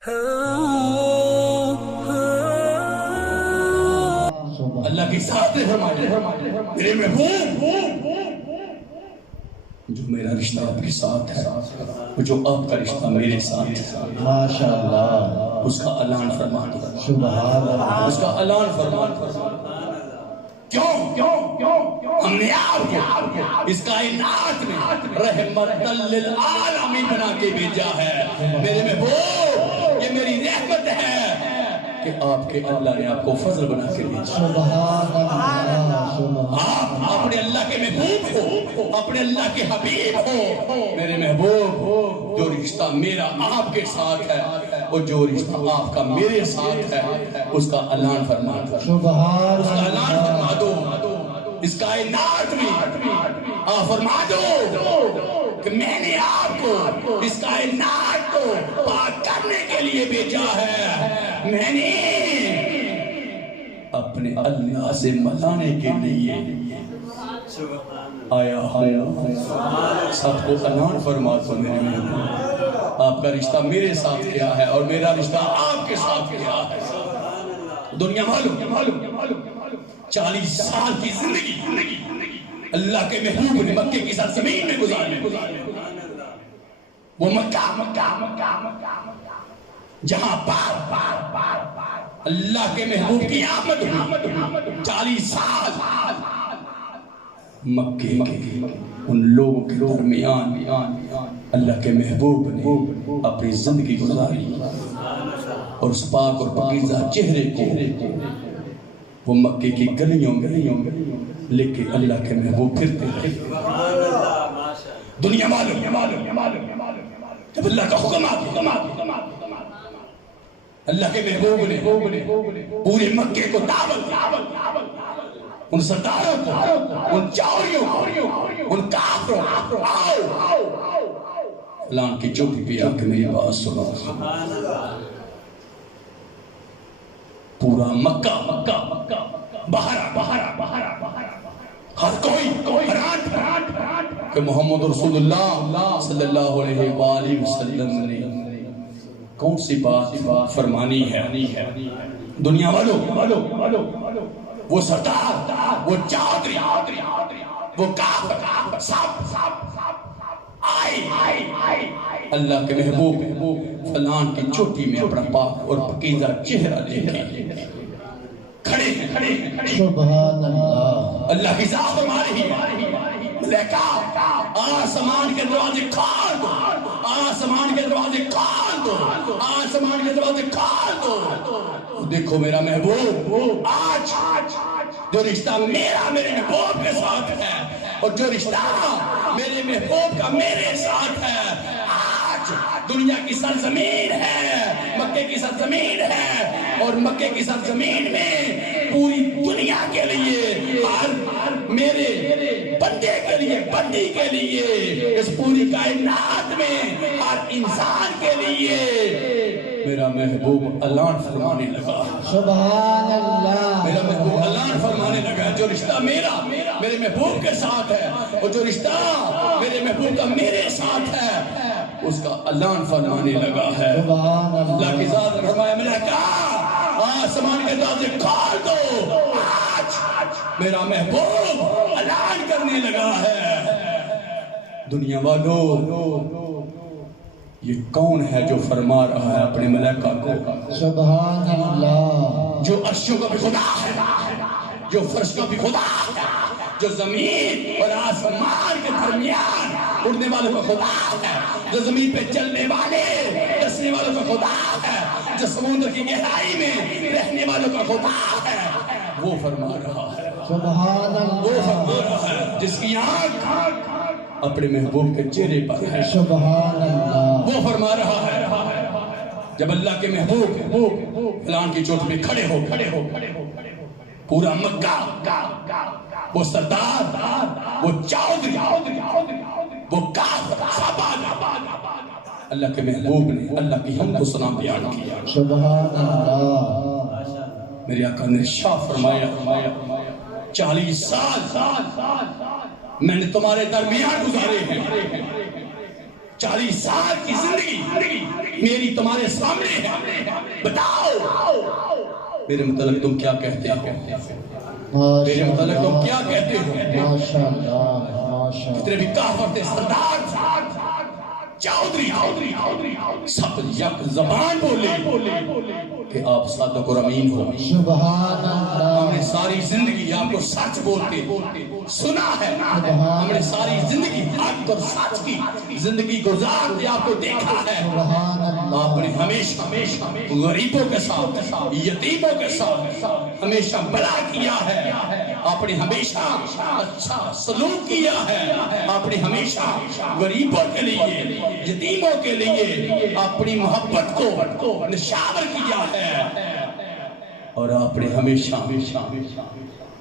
اللہ کی ساتھ ہے میرے محبوب جو میرا رشتہ آپ کے ساتھ ہے، جو آپ کا رشتہ میرے ساتھ ہے، ماشاءاللہ اس کا اعلان فرما دو، سبحان اللہ اس کا اعلان فرما دو۔ کیوں ہم نے آپ کو اس کائنات میں رحمت للعالمین بنا کے بھیجا ہے۔ میرے محبوب یہ میری رحمت ہے کہ آپ کے اللہ نے آپ کو فضل بنا کے بھیجا۔ سبحان اللہ آپ اپنے اللہ کے محبوب ہو، اپنے اللہ کے حبیب ہو۔ میرے محبوب جو رشتہ میرا آپ کے ساتھ ہے اور جو رشتہ آپ کا میرے ساتھ ہے، اس کا اعلان فرما دو، سبحان اس کا اعلان فرما دو۔ اس کائنات میں آپ فرما دو کہ میں نے آپ کو اس کائنات کو پاک کرنے کے لیے بھیجا ہے، میں نے اپنے اللہ سے ملانے کے لیے آیا ہوں۔ سب کو اعلان فرما دو میرے محبوب، آپ کا رشتہ میرے ساتھ کیا ہے اور میرا رشتہ آپ کے ساتھ کیا ہے۔ دنیا معلوم 40 سال کی زندگی اللہ کے محبوب نے مکے کی سرزمین میں گزاری۔ وہ مکہ جہاں بار اللہ کے محبوب کی آمد ہوئی، 40 سال مکے کے ان لوگوں کے درمیان اللہ کے محبوب نے اپنی زندگی گزاری اور اس پاک اور پاکیزہ چہرے کو وہ مکے کی گلیوں لے کے اللہ کے محبوب پھرتے رہے۔ دنیا معلوم جب اللہ کا حکم آتا اللہ کے محبوب نے پورے مکے کو دعوت، ان سرداروں کو، ان چاوریوں کو، ان کافروں کو، آؤ فلان کی چوٹی پہ آ کے میری بات سنو۔ پورا مکہ بہرا ہر کوئی حیران کہ محمد رسول اللہ صلی اللہ علیہ وآلہ وسلم نے کون سی بات فرمانی ہے۔ دنیا والوں وہ سردار، وہ چادری، وہ کافر سب آئے اللہ کے محبوب فلان کی چوٹی میں اپنا پاک اور پاکیزہ چہرہ لے کے کھڑے ہیں۔ سبحان اللہ اللہ کی ذات ہماری ہی ملائکہ آسمان کے دروازے کھول دو، آسمان کے دروازے کھول دو، آسمان کے دروازے کھول دو۔ دیکھو میرا محبوب آج جو رشتہ میرا میرے محبوب کے ساتھ ہے اور جو رشتہ میرے محبوب کا میرے ساتھ ہے، آج دنیا کی سرزمین ہے، مکے کی سرزمین ہے اور مکے کی سرزمین میں پوری دنیا کے لیے، ہر میرے بندے کے لیے، بندی کے لیے، اس پوری کائنات میں ہر انسان کے لیے میرا محبوب اعلان فرمانے لگا۔ سبحان اللہ میرا محبوب اعلان فرمانے لگا جو رشتہ میرا میرے محبوب کے ساتھ ہے اور جو رشتہ میرے محبوب کا میرے ساتھ ہے، اس کا اعلان فرمانے لگا ہے۔ سبحان اللہ کی اللہ ذات نے فرمایا ملائکہ آسمان کے دروازے کھول دو، آج میرا محبوب اعلان کرنے لگا ہے۔ دنیا والوں یہ کون ہے جو فرما رہا ہے اپنے ملائکہ کو؟ سبحان اللہ جو عرشوں کا بھی خدا ہے، جو فرش کا بھی خدا ہے، جو زمین اور آسمان کے درمیان اڑنے والوں کا خدا ہے، جو زمین پہ چلنے والے دسنے والوں کا خدا ہے، جو سمندر کی گہرائی میں رہنے والوں کا خدا ہے، وہ فرما رہا ہے، سبحان وہ اللہ فرما رہا ہے جس کی آنکھ اپنے محبوب کے چہرے پر ہے، سبحان اللہ وہ فرما رہا ہے۔ جب اللہ کے محبوب فلان کی چوٹ پہ کھڑے ہو پورا مکہ، وہ سردار، وہ چودھری، وہ کافر سب اللہ کے محبوب نے اللہ کی حمد و ثنا بیان کیا۔ سبحان اللہ میرے آقا نے ارشاد فرمایا 40 سال میں نے تمہارے درمیان گزارے ہیں، 40 سال کی زندگی میری تمہارے سامنے ہے، بتاؤ میرے متعلق تم کیا کہتے ہو؟ میرے متعلق تم کیا کہتے ہو؟ کتنے بھی کافر تھے، سردار چودھری سب یک زبان بولے کہ آپ صادق اور امین ہو۔ سبحان اللہ، ہم نے ساری زندگی آپ کو سچ بولتے سنا ہے، ہم نے ساری زندگی حق اور سچ کی زندگی گزارتے آپ کو دیکھا ہے۔ آپ نے ہمیشہ غریبوں کے ساتھ، یتیموں کے ساتھ ہمیشہ بھلا کیا ہے، آپ نے ہمیشہ اچھا سلوک کیا ہے، آپ نے ہمیشہ غریبوں کے لیے، یتیموں کے لیے اپنی محبت کو نشاور کیا ہے، اور آپ نے ہمیشہ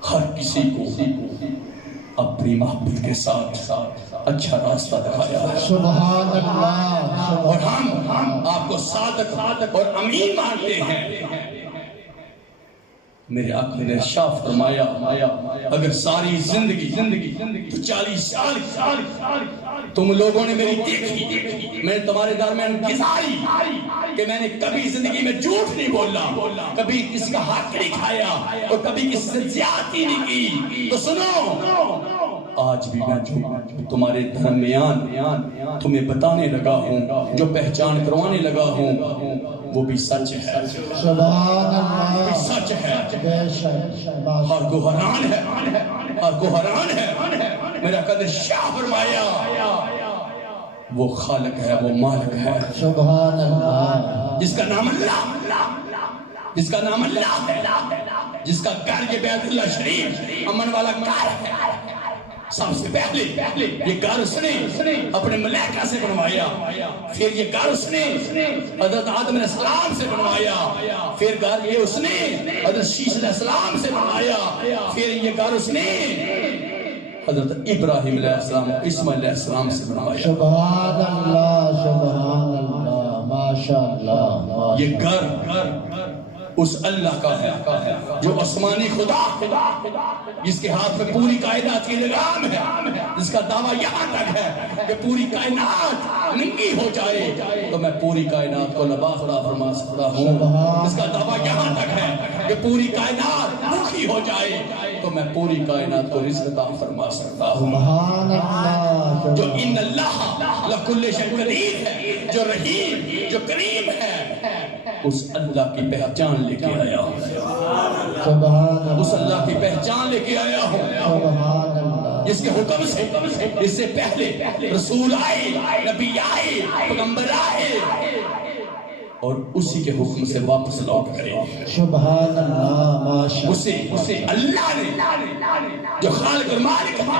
ہر کسی کو اپنی محبت کے ساتھ اچھا راستہ دکھایا ہے۔ سبحان اللہ، اور ہم آپ کو صادق اور امین مانتے ہیں۔ میرے آقا نے ارشاد فرمایا اگر ساری زندگی تو 40 سال تم لوگوں نے میری دیکھی، میں تمہارے درمیان گزاری کہ میں نے کبھی زندگی میں جھوٹ نہیں بولا، کبھی کسی کا حق نہیں کھایا اور کبھی کسی سے زیادتی نہیں کی، تو سنو آج بھی میں جو تمہارے درمیان تمہیں بتانے لگا ہوں، جو پہچان کروانے لگا ہوں، وہ بھی سچ ہے، سبحان اللہ، وہ بھی سچ ہے۔ بے شک، ہر کو حیران ہے، ہر کو حیران ہے۔ میرا قدر شاہ فرمایا وہ خالق ہے، وہ مالک ہے، سبحان اللہ، جس کا نام اللہ، جس کا نام اللہ ہے، جس کا گھر یہ بیت اللہ شریف امن والا گھر ہے۔ سب سے پہلے یہ گھر اس نے اپنے ملائکہ سے بنوایا، پھر یہ گھر اس نے حضرت آدم علیہ السلام سے بنوایا، پھر گھر یہ اس نے حضرت شیش علیہ السلام سے بنوایا، پھر یہ گھر اس نے حضرت ابراہیم علیہ السلام اسماعیل علیہ السلام سے بنوایا۔ سبحان اللہ، سبحان اللہ، ماشاءاللہ، یہ گھر اس اللہ کا ہے جو آسمانی خدا، جس کے ہاتھ میں پوری کائنات کی لگام ہے، جس کا دعویٰ یہاں تک ہے کہ پوری کائنات ننگی ہو جائے تو میں پوری کائنات کو لباس عطا فرما سکتا ہوں، جس کا دعویٰ یہاں تک ہے کہ پوری کائنات بھوکی ہو جائے تو میں پوری کائنات کو رزق عطا فرما سکتا ہوں۔ سبحان اللہ، جو ان اللہ لکل شیء قدیر ہے، جو رحیم، جو کریم ہے، اس اللہ کی پہچان لے کے آیا ہوں، سبحان اللہ، اس اللہ کی پہچان لے کے آیا ہوں سبحان اللہ، جس کے حکم سے اس سے پہلے رسول آئے، نبی آئے، پیغمبر آئے، اور اسی کے حکم سے واپس لوٹ گئے۔ سبحان اللہ، ماشاءاللہ، اسے اللہ نے جو خالق اور مالک ہے،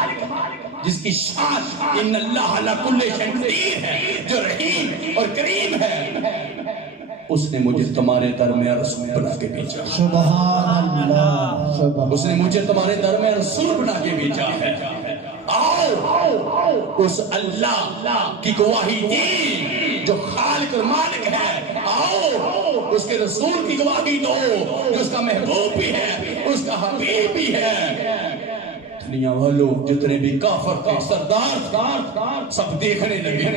جس کی شان ان اللہ علی کل شیء قدیر ہے، جو رحیم اور کریم ہے، اس نے مجھے تمہارے درمیان رسول بنا کے بھیجا، سبحان اللہ، سبحان، اس نے مجھے تمہارے درمیان رسول بنا کے بھیجا ہے۔ آؤ اس اللہ کی گواہی دی جو خالق اور مالک ہے، آؤ اس کے رسول کی گواہی دو جو اس کا محبوب بھی ہے، اس کا حبیب بھی ہے۔ دنیا والوں جتنے بھی کافر تھے، سردار سب دیکھنے لگے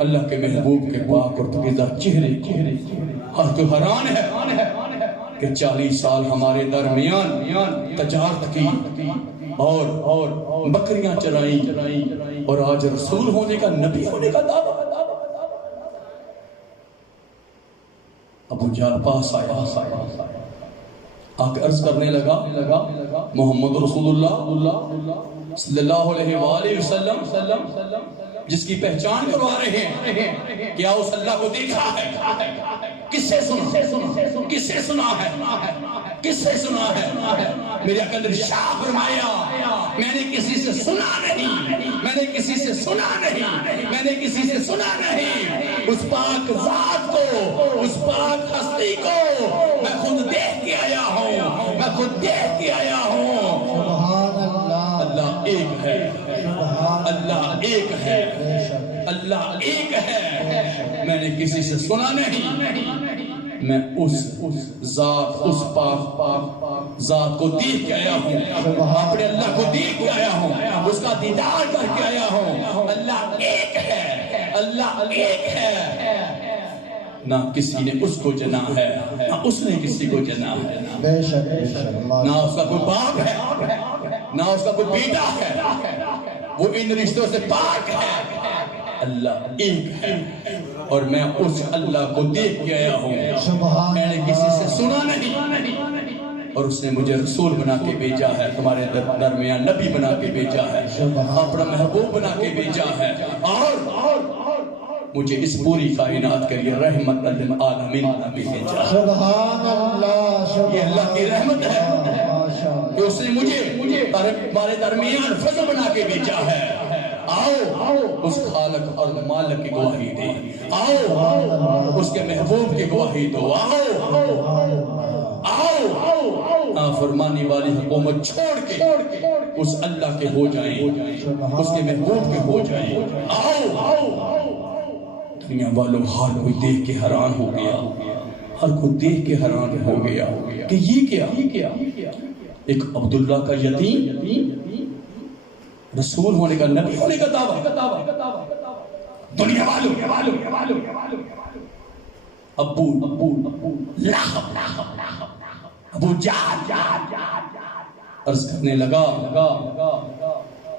اللہ کے محبوب کے پاک اور پاکیزہ چہرے کو۔ ہر کوئی حیران ہے کہ 40 سال ہمارے درمیان تجارت کی اور بکریاں چرائیں، اور آج رسول ہونے کا، نبی ہونے کا دعویٰ۔ ابو جہل پاس آیا، آ کے عرض کرنے لگا محمد رسول اللہ صلی اللہ علیہ وآلہ وسلم جس کی پہچان کروا رہے ہیں، کیا اس اللہ کو دیکھا ہے؟ کس سے سنا؟ کس سے سنا ہے؟ کس سے سنا ہے؟ میرے اندر شاہ فرمایا میں نے کسی سے سنا نہیں، میں نے کسی سے سنا نہیں، میں نے کسی سے سنا نہیں، اس پاک ذات کو، اس پاک ہستی کو میں خود دیکھ کے آیا ہوں، میں خود دیکھ کے آیا ہوں۔ سبحان اللہ، اللہ ایک ہے، اللہ ایک ہے، اللہ ایک ہے، میں نے کسی سے سنا نہیں، میں اس ذات، اس پاک ذات کو دیکھ کے آیا ہوں، اپنے اللہ کو دیکھ کے آیا ہوں، اس کا دیدار کر کے آیا ہوں۔ اللہ ایک ہے، اللہ ایک ہے، نہ کسی نے اس کو جنا ہے نہ اس نے کسی کو جنا ہے، بے شک بے شک نہ اس کا کوئی باپ ہے نہ اس کا کوئی بیٹا ہے، وہ ان رشتوں سے پاک ہے، اللہ ایک ہے، اور میں اس اللہ کو دیکھ کے آیا ہوں، میں نے کسی سے سنا نہیں، اور اس نے مجھے رسول بنا کے بھیجا ہے، تمہارے درمیان نبی بنا کے بھیجا ہے، اپنا محبوب بنا کے بھیجا ہے، اور مجھے اس پوری کائنات کے لیے رحمت للعالمین بھیجا ہے۔ سبحان اللہ، یہ اللہ کی رحمت ہے کہ اس نے مجھے ہمارے درمیان فضل بنا کے بھیجا ہے۔ آؤ اس خالق اور مالک کی گواہی دے، آؤ اس کے محبوب کی گواہی دو، آؤ نافرمانی والی حکومت چھوڑ کے اس اللہ کے ہو جائیں، اس کے محبوب کے ہو جائیں، آؤ۔ دنیا والوں ہر کوئی دیکھ کے حیران ہو گیا، ہر کوئی دیکھ کے حیران ہو گیا کہ یہ کیا؟ ایک عبداللہ کا یتیم رسول ہونے کا، نبی ہونے کا دعویٰ، دنیا والوں ابو لہب ابو جہل عرض کرنے لگا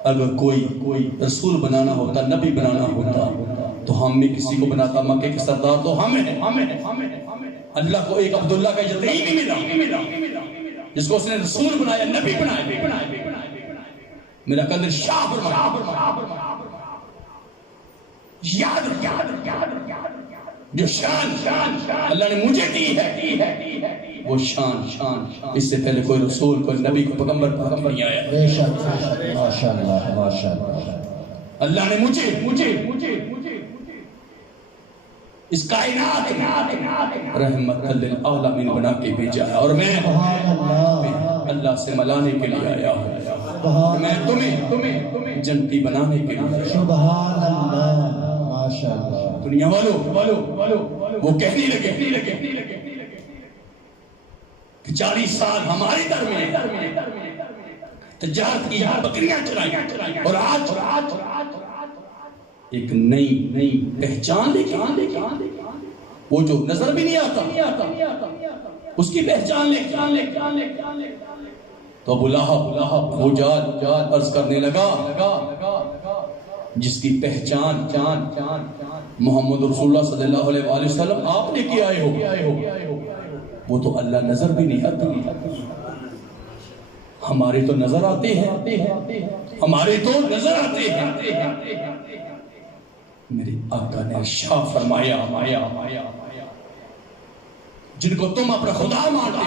اگر کوئی رسول بنانا ہوتا، نبی بنانا ہوتا تو ہم میں کسی کو بناتا، مکے کے سردار تو ہم ہیں، اللہ کو ایک عبداللہ کا یتیم ہی ملا جس کو اس نے رسول بنایا، نبی بنایا، میرا قدر شاہ فرمایا، یاد جو شان اللہ نے مجھے دی ہے، وہ شان اس سے پہلے کوئی رسول، کوئی نبی، کوئی پیغمبر نہیں آیا۔ بے شک ماشاءاللہ ماشاءاللہ، اللہ نے مجھے اس کائنات رحمت للعالمین بنا کے بھیجا ہے، اور میں اللہ سے ملانے کے لیے آیا ہوں، میں تمہیں جنتی بنانے کے لیے۔ سبحان اللہ ماشاءاللہ۔ دنیا والوں وہ کہنے لگے کہ 40 سال ہماری درمیان تجارت کی، بکریاں چرائیں، اور آج ایک نئی پہچان لے کے وہ جو نظر بھی نہیں آتا اس کی پہچان لے تو ابو لہب وہ جال عرض کرنے لگا جس کی پہچان محمد رسول اللہ صلی اللہ علیہ وآلہ وسلم آپ نے کیا ہو، وہ تو اللہ نظر بھی نہیں آتا، ہمارے تو نظر آتے ہیں، میرے آقا نے ارشاد فرمایا جن کو تم اپنا خدا مانتے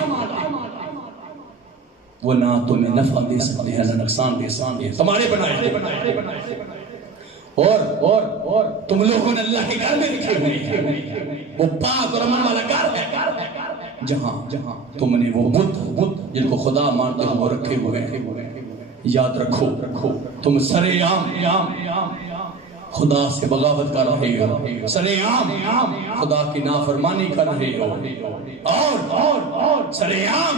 وہ نہ تمہیں نفع دے سکتے ہیں نہ نقصان دے سکتے ہیں، تمہارے بنائے، اور تم لوگوں نے اللہ کے گھر میں رکھے ہوئے ہیں، وہ پاک اور امن والا گھر ہے جہاں تم نے وہ بت جن کو خدا مانتے ہو وہ رکھے ہوئے ہیں۔ یاد رکھو تم سرے عام خدا سے بغاوت کر رہے ہو، سرے عام خدا کی نافرمانی کر رہے ہو، اور سرے عام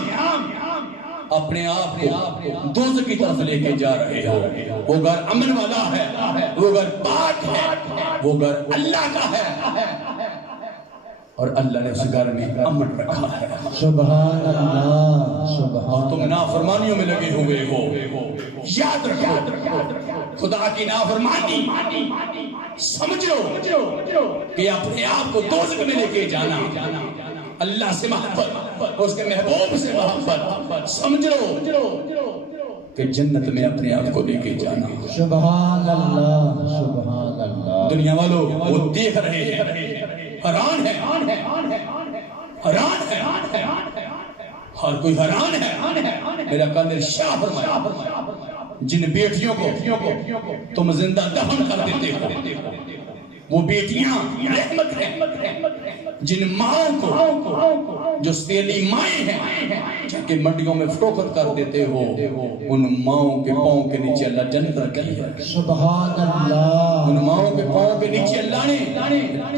اپنے آپ کو دوزخ کی طرف لے کے جا رہے ہو۔ وہ گھر امن والا ہے، وہ گھر پاک ہے، وہ گھر اللہ کا ہے، اور اللہ نے اس گھر میں امن رکھا ہے۔ سبحان اللہ سبحان، اور تم نافرمانیوں میں لگے ہوئے ہو۔ یاد رکھو خدا کی نافرمانی سمجھو کہ اپنے آپ کو دوزخ میں لے کے جانا، اللہ سے محبت، اس کے محبوب سے محبت سمجھو کہ جنت میں اپنے آپ کو لے کے جانا۔ سبحان اللہ سبحان اللہ۔ دنیا والوں وہ دیکھ رہے ہیں، حیران ہے، ہر کوئی حیران ہے۔ میرا قادر شاہ فرمایا جن بیٹیوں کو تم زندہ دفن کر دیتے ہو وہ بیٹیاں رحمت ہے، جن ماؤں کو جو سیدھی مائیں ہیں جن کے منڈیوں میں فروخت کر دیتے ہو ان ماؤں کے پاؤں کے نیچے اللہ جنت رکھی ہے۔ سبحان اللہ، ان ماؤں کے پاؤں کے نیچے اللہ نے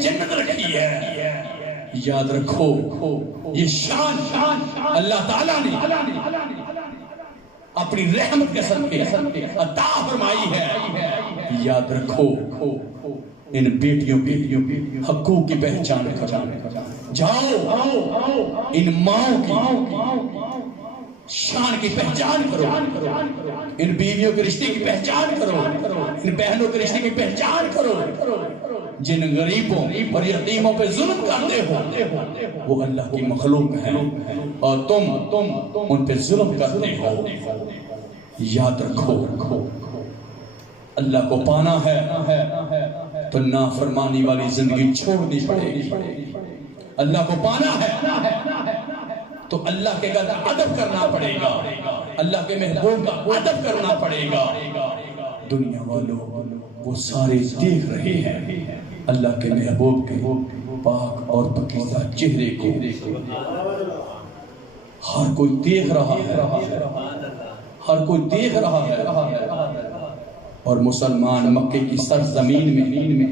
جنت رکھی ہے۔ یاد رکھو یہ شان اللہ تعالیٰ نے اپنی رحمت کے صدقے عطا فرمائی ہے۔ یاد رکھو ان بیٹیوں کے حقوق کی پہچان کرو. جاؤ ان ماؤں کی شان کی پہچان کرو, ان بیویوں کے رشتے کی پہچان کرو, ان بہنوں کے رشتے کی پہچان کرو. جن غریبوں اور یتیموں پہ ظلم کرتے ہو وہ اللہ کی مخلوق ہیں اور تم ان پہ ظلم کرتے ہو. یاد رکھو اللہ کو پانا ہے تو نافرمانی والی زندگی چھوڑنی پڑے گی. اللہ کو پانا ہے تو اللہ کے گھر ادب کرنا پڑے گا, اللہ کے محبوب کا ادب کرنا پڑے گا. دنیا والوں وہ سارے دیکھ رہے ہیں اللہ کے محبوب کے پاک اور پاکیزہ چہرے کو. ہر کوئی دیکھ رہا ہے, ہر کوئی دیکھ رہا ہے. اور مسلمان مکے کی سرزمین میں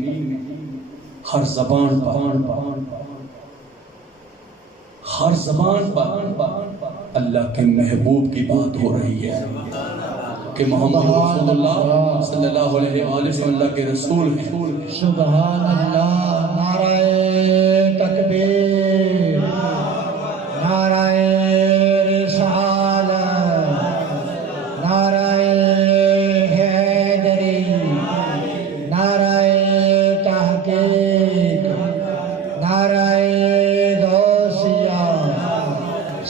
ہر زبان پر اللہ کے محبوب کی بات ہو رہی ہے کہ محمد رسول اللہ صلی اللہ علیہ وآلہ وسلم اللہ کے رسول ہیں. سبحان اللہ. نعرہ تکبیر, نعرہ رسالت, نعرہ حیدری, نعرہ تحقیق, نعرہ غوثیہ,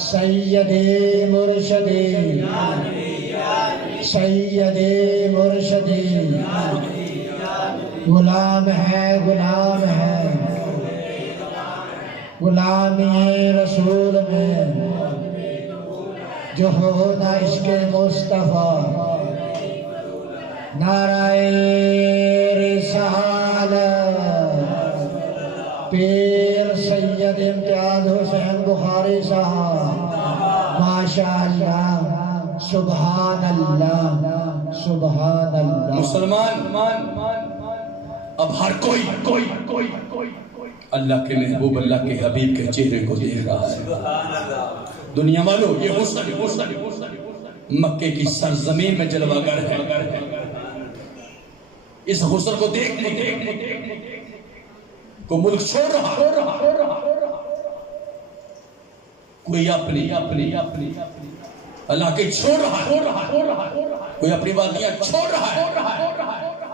سیدی مرشدی, سیدی مرشدی. غلام ہے غلامی رسول میں جو ہونا عشق مصطفیٰ. نعرہ رسالت پیر سید امتیاز حسین بخاری صاحب. ماشاءاللہ, سبحان اللہ, سبحان اللہ. مسلمان اب ہر کوئی اللہ کے محبوب اللہ کے حبیب کے چہرے کو دیکھ رہا ہے. دنیا والوں یہ حسن مکے کی سرزمین میں جلوہ گر ہے. اس حسن کو دیکھنے کو ملک چھوڑ رہا, کوئی اپنی علاقے چھوڑ رہا ہے, کوئی اپنی وادیاں چھوڑ رہا ہے,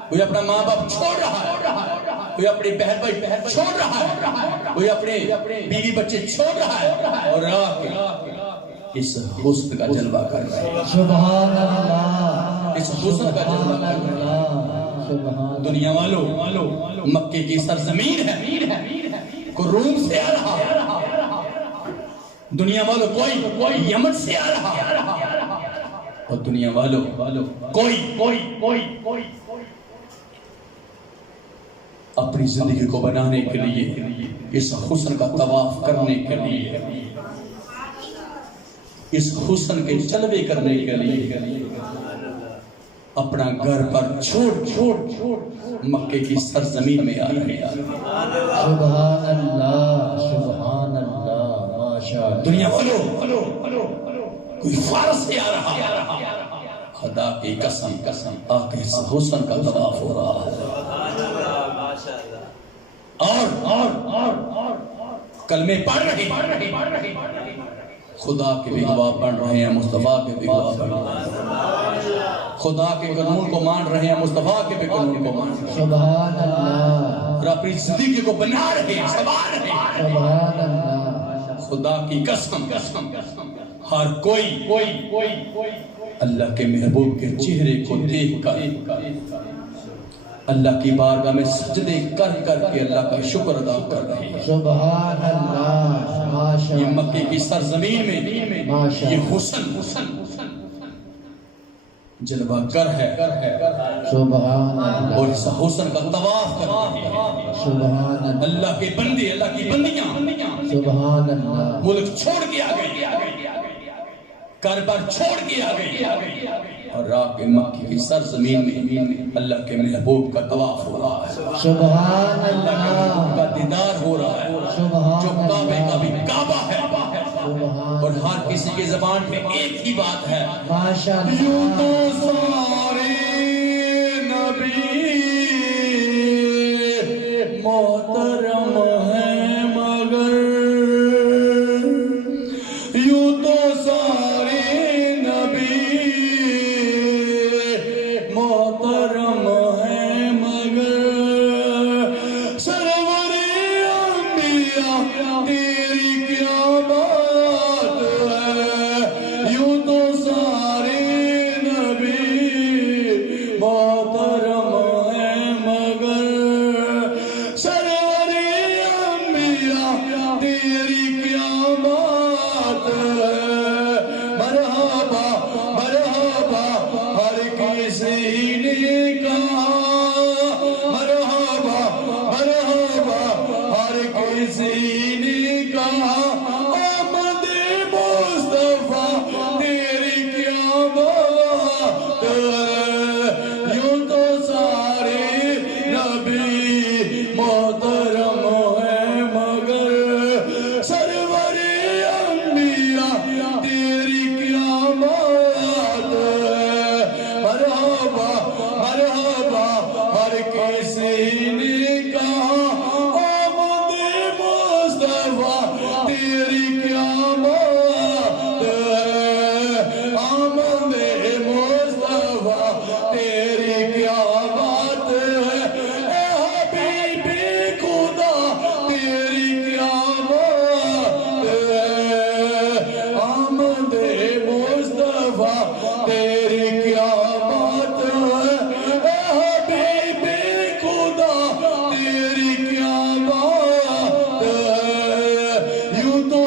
کوئی اپنا ماں باپ چھوڑ رہا ہے, کوئی اپنی بہن بھائی چھوڑ رہا ہے, کوئی اپنے بیوی بچے چھوڑ رہا ہے اور اس حسن کا جلوہ کر رہا ہے. سبحان اللہ, اس حسن کا جلوہ کر رہا ہے. دنیا والوں مکے کی سرزمین ہے, کوئی روم سے آ رہا ہے, دنیا والوں کوئی یمن سے آ رہا ہے, اور دنیا والوں کوئی اپنی زندگی کو بنانے کے لیے, اس حسن کا طواف کرنے کے لیے, اس حسن کے جلوے کرنے کے لیے اپنا گھر پر چھوڑ مکے کی سرزمین میں آ رہے ہیں. سبحان اللہ, سبحان اللہ, ماشاءاللہ. دنیا والوں کوئی فارس سے آ رہا ہے, خدا کی قسم آکے اس حسن کا طواف ہو رہا ہے. اور کلمے پڑھ رہے, خدا کے بھی گواہ بن رہے ہیں, مصطفیٰ کے بھی گواہ بن رہے ہیں, خدا کے قانون کو مان رہے ہیں, مصطفیٰ کے بھی قانون کو مان رہے ہیں. سبحان اللہ, اور اپنی زندگی کو بنا رہے ہیں, سنوار رہے ہیں. سبحان اللہ. خدا کی قسم ہر کوئی اللہ کے محبوب کے چہرے کو دیکھ کر اللہ کی بارگاہ میں سجدے کر کے اللہ کا شکر ادا کر رہے ہیں. سبحان اللہ, ماشاءاللہ. یہ مکے کی سرزمین میں یہ حسن جلوہ گر ہے, سبحان اللہ, اور اس حسن کا طواف کر رہے ہیں. سبحان اللہ, اللہ کے بندے, اللہ کی بندیاں سبحان اللہ. ملک چھوڑ کے آ گئی, گھر پر چھوڑ کے آ گئی, اور راہ مکے کی سرزمین میں اللہ کے محبوب کا طواف ہو رہا ہے. سبحان اللہ کے محبوب کا دیدار ہو رہا ہے, سبحان جو کعبے کا بھی کعبہ ہے, سبحان. اور ہر کسی کی زبان میں ایک ہی بات ہے, ماشاءاللہ. یوں تو سارے نبی تیری کیا بات ہے، یوں تو سارے نبی محترم ہیں مگر سرور انبیاء تیری کیا بات ہے، مرحبا مرحبا ہر کسی نے کہا، مرحبا مرحبا ہر کسی نے کہا، آمد مصطفیٰ تیری کیا بات ہے، یوں تو سارے نبی محترم ہیں مگر سرور انبیاء تیری کیا بات ہے، مرحبا مرحبا ہر کسی نے کہا، آمد مصطفیٰ تیری کیا بات ہے، آمد مصطفیٰ تیری کیا بات ہے، اے حبیب خدا تیری کیا بات ہے، آمد مصطفیٰ تیری کیا بات ہے، اے حبیب خدا تیری کیا بات ہے، یوں تو